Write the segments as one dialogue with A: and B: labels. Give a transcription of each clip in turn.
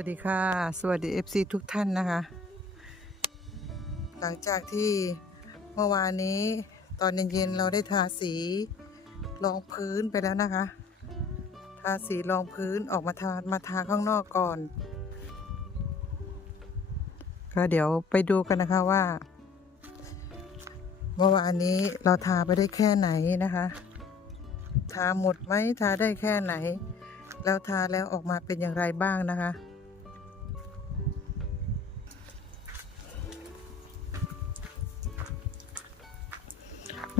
A: วัสดีค่ะ สวัสดี FC ทุกท่านนะคะ หลังจากที่เมื่อวานนี้ตอนเย็นๆเราได้ทาสีรองพื้นไปแล้วนะคะ ทาสีรองพื้นออกมาทามาทาข้างนอกก่อนก็เดี๋ยวไปดูกันนะคะว่า เมื่อวานนี้เราทาไปได้แค่ไหนนะคะ ทาหมดไหมทาได้แค่ไหน แล้วทาแล้วออกมาเป็นอย่างไรบ้างนะคะ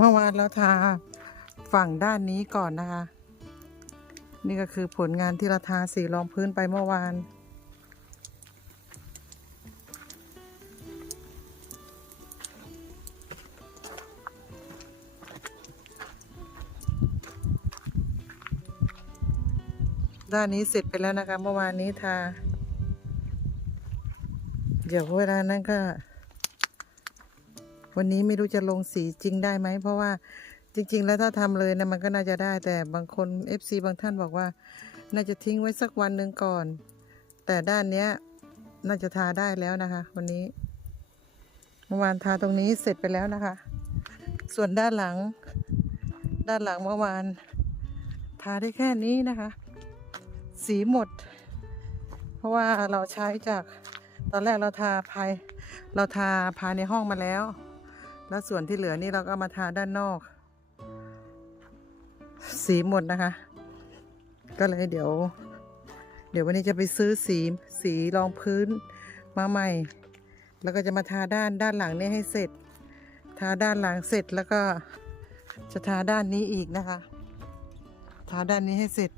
A: เมื่อวานเราทาฝั่งด้านนี้ก่อนนะคะ นี่ก็คือผลงานที่เราทาสีรองพื้นไปเมื่อวาน ด้านนี้เสร็จไปแล้วนะคะ เมื่อวานนี้ทา เดี๋ยวเวลานั้นก็ วันนี้ไม่รู้จะลงสีจริงได้ไหม เพราะว่าจริง ๆ แล้วถ้าทำเลยนะมันก็น่าจะได้แต่บางคน FC บางท่านบอกว่า น่าจะทิ้งไว้สักวันหนึ่งก่อน แต่ด้านเนี้ยน่าจะทาได้แล้วนะคะ วันนี้เมื่อวานทาตรงนี้เสร็จไปแล้วนะคะ ส่วนด้านหลัง ด้านหลังเมื่อวาน ทาได้แค่นี้นะคะ สีหมด เพราะว่าเราใช้จากตอนแรกเราทาภายเราทาภายในห้องมาแล้ว แล้วส่วนที่เหลือนี่เราก็มาทาด้านนอก สีหมดนะคะ ก็เลยเดี๋ยว เดี๋ยววันนี้จะไปซื้อสีสีรองพื้นมาใหม่ แล้วก็จะมาทาด้านด้านหลังนี่ให้เสร็จ ทาด้านหลังเสร็จแล้วก็จะทาด้านนี้อีกนะคะ ทาด้านนี้ให้เสร็จ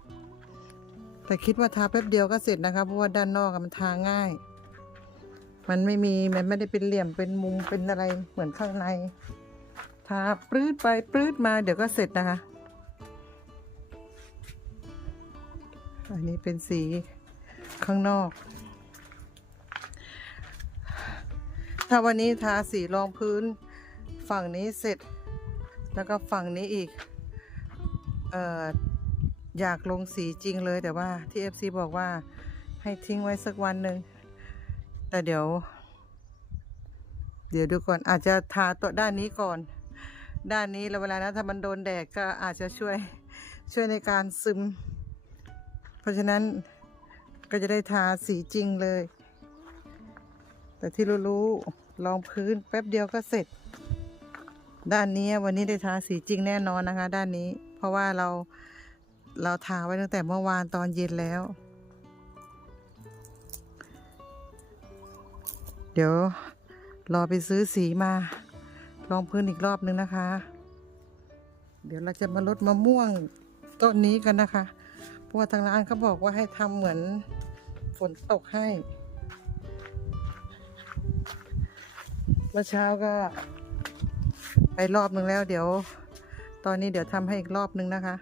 A: แต่คิดว่าทาแป๊บเดียวก็เสร็จนะคะเพราะว่าด้านนอกมันทาง่าย มันไม่มีมันไม่ได้เป็นเหลี่ยมเป็นมุมเป็นอะไรเหมือนข้างในทาปลื้ดไปปลื้ดมาเดี๋ยวก็เสร็จนะคะ อันนี้เป็นสีข้างนอก ถ้าวันนี้ทาสีรองพื้น ฝั่งนี้เสร็จ แล้วก็ฝั่งนี้อีกเอ่ออยากลงสีจริงเลยแต่ว่าที่ FC บอกว่าให้ทิ้งไว้สักวันหนึ่ง แต่เดี๋ยว เดี๋ยวดูก่อน อาจจะทาตัวด้านนี้ก่อน ด้านนี้แล้วเวลานะถ้ามันโดนแดดก็อาจจะช่วยช่วยในการซึม เพราะฉะนั้นก็จะได้ทาสีจริงเลย แต่ที่รู้ๆลองพื้นแป๊บเดียวก็เสร็จ ด้านนี้วันนี้ได้ทาสีจริงแน่นอนนะคะ ด้านนี้ เพราะว่าเราเราทาไว้ตั้งแต่เมื่อวานตอนเย็นแล้ว เดี๋ยวรอไปซื้อสีมา ลองพื้นอีกรอบนึงนะคะ เดี๋ยวเราจะมาลดมะม่วงต้นนี้กันนะคะ เพราะว่าทางร้านเขาบอกว่าให้ทำเหมือนฝนตกให้เมื่อเช้าก็ไปรอบนึงแล้ว เดี๋ยว ตอนนี้เดี๋ยวทำให้อีกรอบนึงนะคะ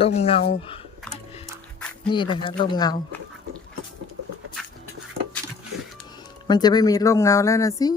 A: ร่มเงา นี่นะคะร่มเงา มันจะไม่มีร่มเงาแล้วนะสิ